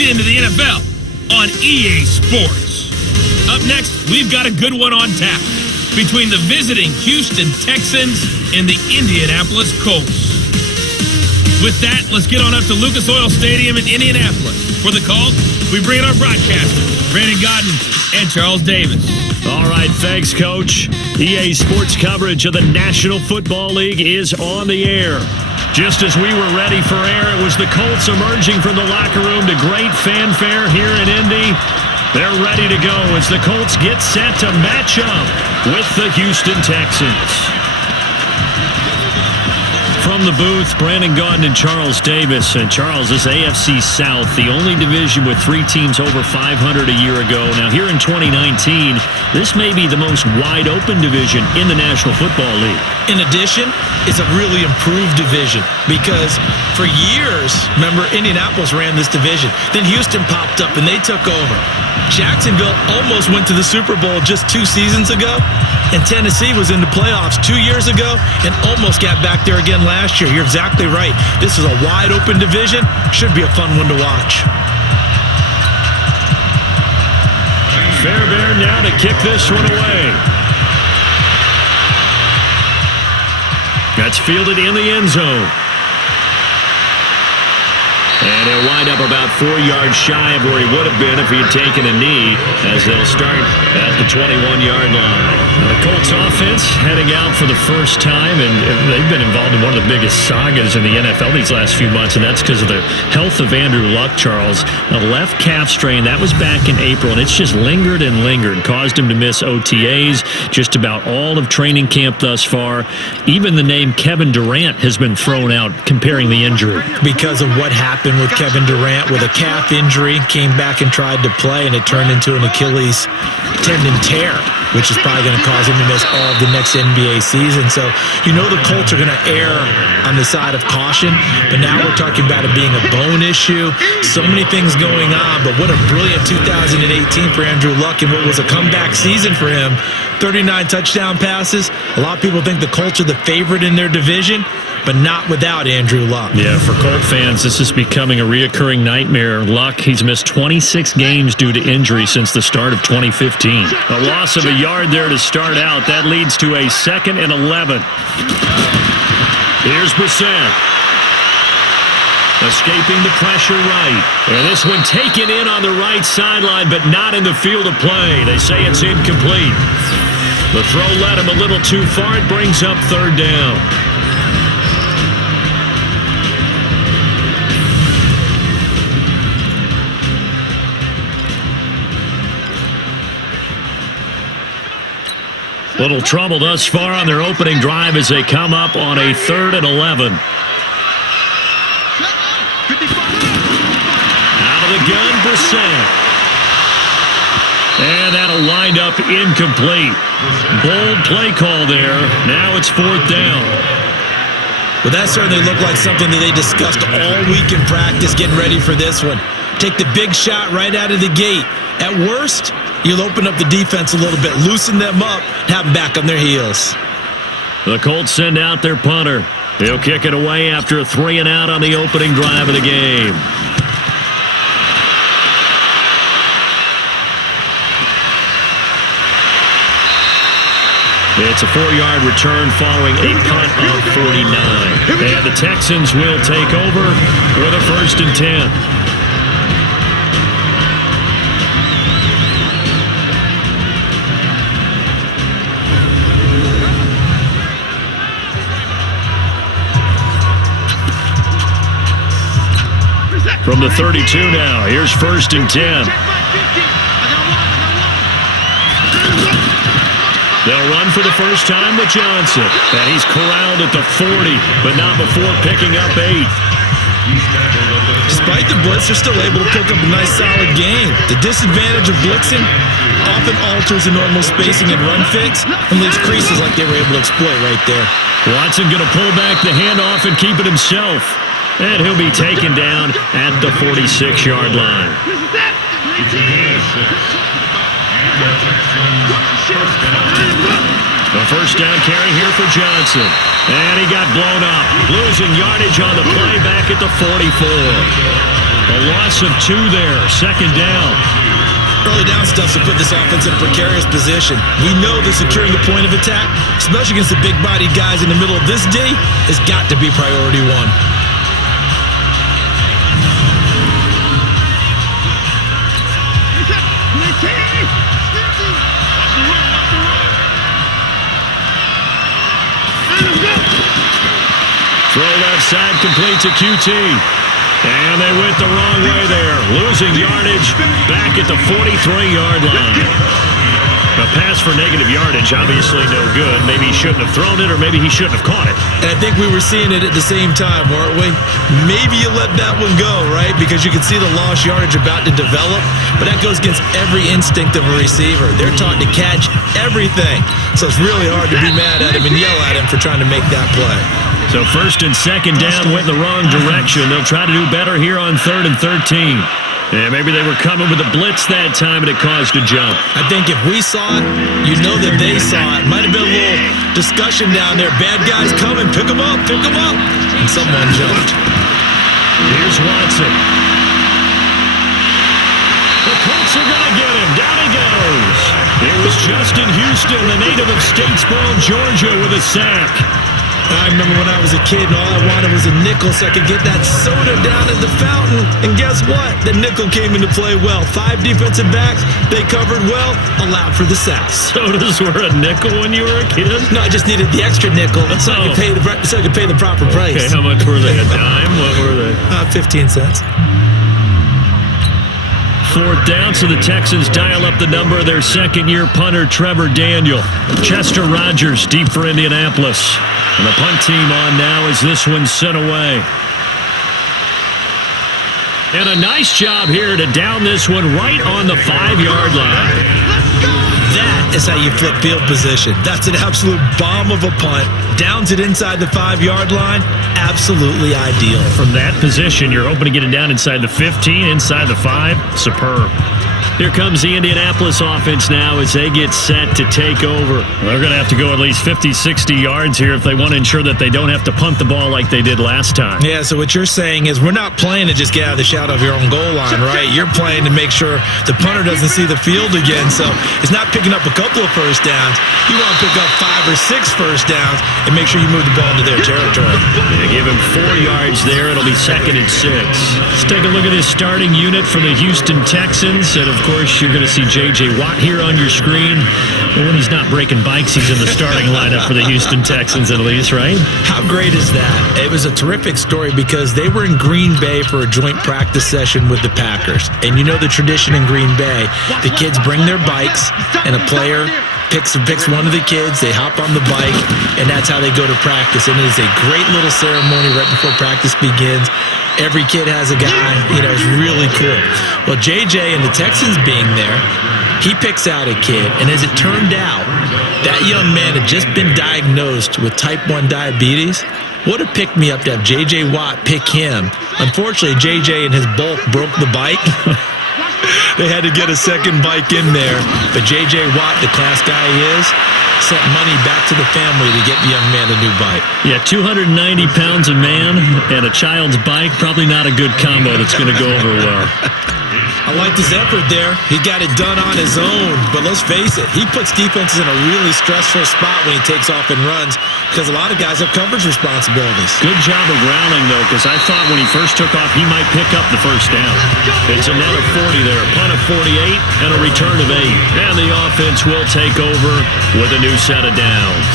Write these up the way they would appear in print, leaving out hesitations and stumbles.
Into the NFL on EA Sports. Up next, we've got a good one on tap between the visiting Houston Texans and the Indianapolis Colts. With that, let's get on up to Lucas Oil Stadium in Indianapolis. For the call, we bring in our broadcasters, Brandon Godden and Charles Davis. All right, thanks, Coach. EA Sports coverage of the National Football League is on the air. Just as we were ready for air, it was the Colts emerging from the locker room to great fanfare here in Indy. They're ready to go as the Colts get set to match up with the Houston Texans. From the booth, Brandon Gaudin and Charles Davis. And Charles, this AFC South, the only division with 3 teams over 500 a year ago. Now here in 2019, this may be the most wide-open division in the National Football League. In addition, it's a really improved division because for years, remember, Indianapolis ran this division. Then Houston popped up and they took over. Jacksonville almost went to the Super Bowl just 2 seasons ago. And Tennessee was in the playoffs 2 years ago and almost got back there again last year. You're exactly right. This is a wide-open division. Should be a fun one to watch. Fairbairn now to kick this one away. That's fielded in the end zone. And he'll wind up about 4 yards shy of where he would have been if he had taken a knee, as they'll start at the 21-yard line. Now the Colts offense heading out for the first time, and they've been involved in one of the biggest sagas in the NFL these last few months, and that's because of the health of Andrew Luck, Charles. A left calf strain, that was back in April, and it's just lingered and lingered, caused him to miss OTAs, just about all of training camp thus far. Even the name Kevin Durant has been thrown out comparing the injury. Because of what happened with Kevin Durant with a calf injury, came back and tried to play, and it turned into an Achilles tendon tear, which is probably going to cause him to miss all of the next NBA season. So, you know, the Colts are going to err on the side of caution, but now we're talking about it being a bone issue. So many things going on, but what a brilliant 2018 for Andrew Luck, and what was a comeback season for him. 39 touchdown passes. A lot of people think the Colts are the favorite in their division, but not without Andrew Luck. Yeah, for Colt fans, this is becoming a reoccurring nightmare. Luck, he's missed 26 games due to injury since the start of 2015. A loss of a yard there to start out. That leads to a 2nd and 11. Here's Brissett. Escaping the pressure right. And this one taken in on the right sideline, but not in the field of play. They say it's incomplete. The throw led him a little too far. It brings up 3rd down. Little trouble thus far on their opening drive as they come up on a 3rd and 11. Out of the gun, Brissett. And that'll wind up incomplete. Bold play call there. Now it's 4th down. Well, that certainly looked like something that they discussed all week in practice getting ready for this one. Take the big shot right out of the gate. At worst, you'll open up the defense a little bit, loosen them up, have them back on their heels. The Colts send out their punter. He'll kick it away after a 3-and-out on the opening drive of the game. It's a 4-yard return following a punt of 49. And the Texans will take over with a 1st and 10. From the 32 now, here's 1st and 10. They'll run for the first time with Johnson. And he's corralled at the 40, but not before picking up 8. Despite the blitz, they're still able to pick up a nice, solid gain. The disadvantage of blitzing often alters the normal spacing and run fix and leaves creases like they were able to exploit right there. Watson going to pull back the handoff and keep it himself. And he'll be taken down at the 46-yard line. The first down carry here for Johnson. And he got blown up. Losing yardage on the play back at the 44. A loss of 2 there. 2nd down. Early down stuff to put this offense in a precarious position. We know that securing the point of attack, especially against the big-bodied guys in the middle of this D, has got to be priority 1. Throw left side, complete to QT. And they went the wrong way there. Losing yardage back at the 43-yard line. A pass for negative yardage, obviously no good. Maybe he shouldn't have thrown it, or maybe he shouldn't have caught it. And I think we were seeing it at the same time, weren't we? Maybe you let that one go, right? Because you can see the lost yardage about to develop. But that goes against every instinct of a receiver. They're taught to catch everything. So it's really hard to be mad at him and yell at him for trying to make that play. So 1st and 2nd down went in the wrong direction. They'll try to do better here on 3rd and 13. Yeah, maybe they were coming with a blitz that time and it caused a jump. I think if we saw it, you know that they saw it. Might have been a little discussion down there. Bad guys coming, pick them up. And someone jumped. Here's Watson. The Colts are going to get him. Down he goes. It was Justin Houston, the native of Statesboro, Georgia, with a sack. I remember when I was a kid and all I wanted was a nickel so I could get that soda down at the fountain. And guess what? The nickel came into play well. 5 defensive backs, they covered well, allowed for the sacks. Sodas were a nickel when you were a kid? No, I just needed the extra nickel so I could pay the proper price. Okay, how much were they? A dime? What were they? 15 cents. 4th down, so the Texans dial up the number of their 2nd-year punter, Trevor Daniel. Chester Rogers deep for Indianapolis. And the punt team on now as this one's sent away. And a nice job here to down this one right on the 5-yard line. That is how you flip field position. That's an absolute bomb of a punt. Downs it inside the 5-yard line. Absolutely ideal. From that position, you're hoping to get it down inside the 15, inside the 5. Superb. Here comes the Indianapolis offense now as they get set to take over. They're going to have to go at least 50, 60 yards here if they want to ensure that they don't have to punt the ball like they did last time. Yeah, so what you're saying is we're not playing to just get out of the shadow of your own goal line, right? You're playing to make sure the punter doesn't see the field again. So it's not picking up a couple of first downs. You want to pick up 5 or 6 first downs and make sure you move the ball into their territory. They give him 4 yards there. It'll be 2nd and 6. Let's take a look at his starting unit for the Houston Texans. And, of course, you're going to see J.J. Watt here on your screen. But when he's not breaking bikes, he's in the starting lineup for the Houston Texans at least, right? How great is that? It was a terrific story because they were in Green Bay for a joint practice session with the Packers. And you know the tradition in Green Bay, the kids bring their bikes and a player picks one of the kids, they hop on the bike, and that's how they go to practice. And it is a great little ceremony right before practice begins. Every kid has a guy, it's really cool. Well, JJ and the Texans being there, he picks out a kid, and as it turned out, that young man had just been diagnosed with type 1 diabetes. What a pick-me-up to have J.J. Watt pick him. Unfortunately, J.J. in his bulk broke the bike. They had to get a second bike in there. But J.J. Watt, the class guy he is, sent money back to the family to get the young man a new bike. Yeah, 290 pounds a man and a child's bike, probably not a good combo that's going to go over well. I liked his effort there. He got it done on his own. But let's face it, he puts defenses in a really stressful spot when he takes off and runs because a lot of guys have coverage responsibilities. Good job of grounding, though, because I thought when he first took off, he might pick up the first down. It's another 40 there, punt of 48 and a return of 8. And the offense will take over with a new set of downs.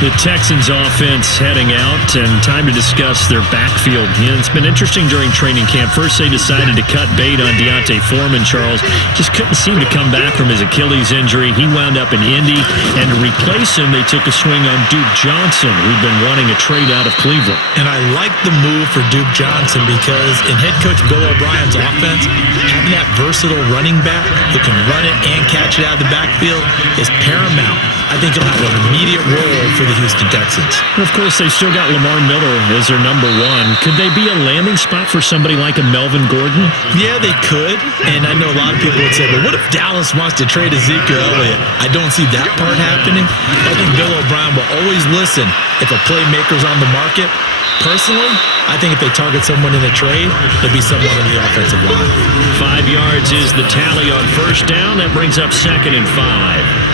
The Texans offense heading out, and time to discuss their backfield. It's been interesting during training camp. First, they decided to cut bait on D'Onta Foreman, Charles. Just couldn't seem to come back from his Achilles injury. He wound up in Indy, and to replace him, they took a swing on Duke Johnson, who'd been wanting a trade out of Cleveland. And I like the move for Duke Johnson because in head coach Bill O'Brien's offense, having that versatile running back who can run it and catch it out of the backfield is paramount. I think he'll have an immediate role for the Houston Texans. Of course, they still got Lamar Miller as their number one. Could they be a landing spot for somebody like a Melvin Gordon? Yeah, they could. And I know a lot of people would say, well, what if Dallas wants to trade Ezekiel Elliott? I don't see that part happening. I think Bill O'Brien will always listen if a playmaker's on the market. Personally, I think if they target someone in a trade, it'll be someone on the offensive line. 5 yards is the tally on first down. That brings up 2nd and 5.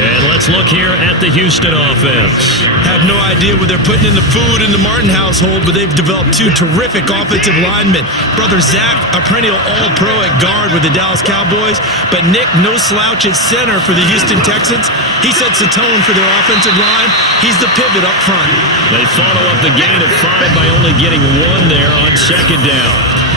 And let's look here at the Houston offense. Have no idea what they're putting in the food in the Martin household, but they've developed 2 terrific offensive linemen. Brother Zach, a perennial all-pro at guard with the Dallas Cowboys, but Nick, no slouch at center for the Houston Texans. He sets the tone for their offensive line. He's the pivot up front. They follow up the gain of 5 by only getting 1 there on 2nd down.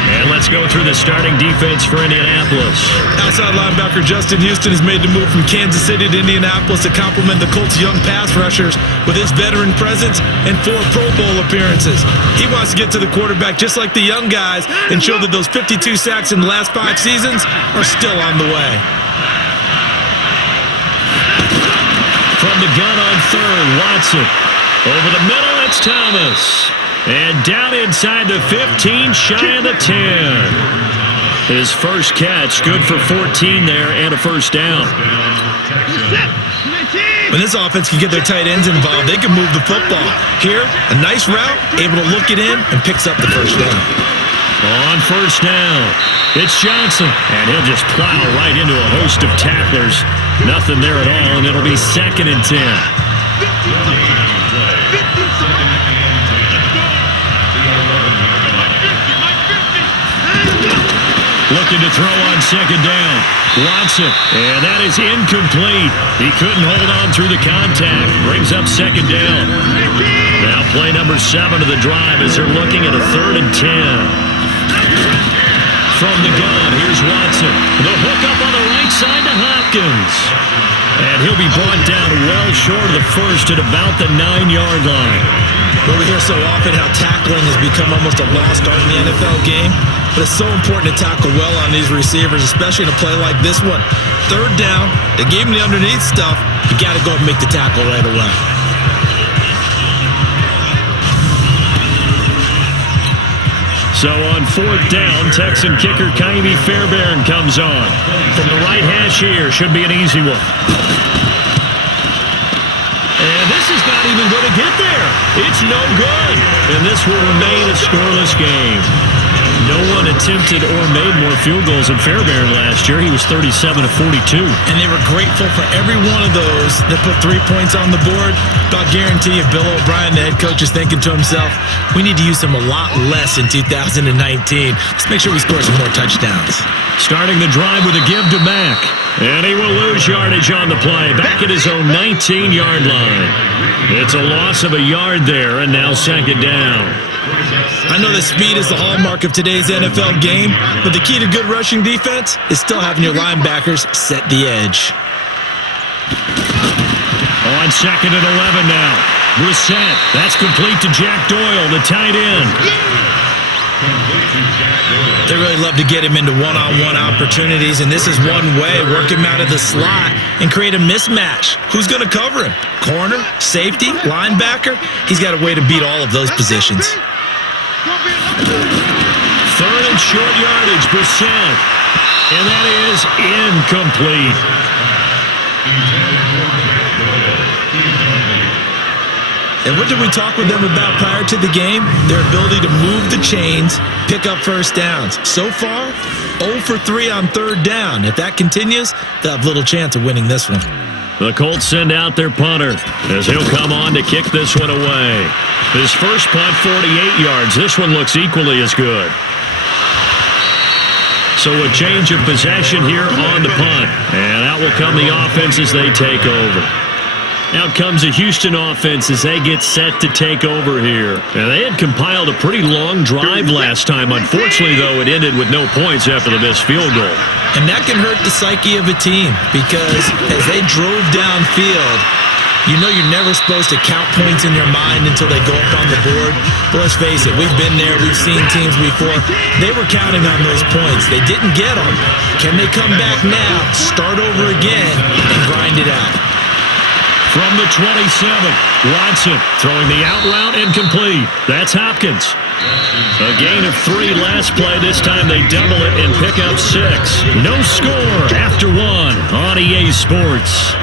And let's go through the starting defense for Indianapolis. Outside linebacker Justin Houston has made the move from Kansas City to Indianapolis to complement the Colts' young pass rushers with his veteran presence and 4 Pro Bowl appearances. He wants to get to the quarterback just like the young guys and show that those 52 sacks in the last 5 seasons are still on the way. From the gun on 3rd, Watson. Over the middle, it's Thomas. And down inside the 15, shy of the 10. His first catch, good for 14 there and a first down. When this offense can get their tight ends involved, they can move the football. Here, a nice route, able to look it in, and picks up the first down. On first down, it's Johnson, and he'll just plow right into a host of tacklers. Nothing there at all, and it'll be 2nd and 10. Looking to throw on 2nd down. Watson, and that is incomplete. He couldn't hold on through the contact. Brings up 2nd down. Now play number 7 of the drive as they're looking at a 3rd and 10. From the gun, here's Watson. The hook up on the right side to Hopkins. And he'll be brought down well short of the first at about the 9-yard line. Well, we hear so often how tackling has become almost a lost art in the NFL game. But it's so important to tackle well on these receivers, especially in a play like this one. 3rd down, they gave him the underneath stuff. You got to go and make the tackle right away. So on 4th down, Texan kicker Gamey Fairbairn comes on. From the right hash here, should be an easy one. And this is not even going to get there. It's no good. And this will remain a scoreless game. No one attempted or made more field goals than Fairbairn last year. He was 37 of 42. And they were grateful for every one of those that put 3 points on the board. But I'll guarantee you, Bill O'Brien, the head coach, is thinking to himself, we need to use him a lot less in 2019. Let's make sure we score some more touchdowns. Starting the drive with a give to Mack. And he will lose yardage on the play. Back at his own 19-yard line. It's a loss of a yard there, and now 2nd down. I know that speed is the hallmark of today's NFL game, but the key to good rushing defense is still having your linebackers set the edge. On 2nd and 11 now. Brissett, that's complete to Jack Doyle, the tight end. They really love to get him into one-on-one opportunities, and this is one way. Work him out of the slot and create a mismatch. Who's going to cover him? Corner, safety, linebacker? He's got a way to beat all of those positions. 3rd and short yardage, Brissett. And that is incomplete. And what did we talk with them about prior to the game? Their ability to move the chains, pick up first downs. So far, 0 for 3 on 3rd down. If that continues, they'll have little chance of winning this one. The Colts send out their punter as he'll come on to kick this one away. His first punt, 48 yards. This one looks equally as good. So a change of possession here on the punt. And out will come the offense as they take over. Out comes a Houston offense as they get set to take over here. Now, they had compiled a pretty long drive last time. Unfortunately, though, it ended with no points after the missed field goal. And that can hurt the psyche of a team because as they drove downfield, you know you're never supposed to count points in your mind until they go up on the board. But let's face it, we've been there. We've seen teams before. They were counting on those points. They didn't get them. Can they come back now, start over again, and grind it out? From the 27, Watson throwing the out route incomplete. That's Hopkins. A gain of 3 last play. This time they double it and pick up 6. No score after 1 on EA Sports.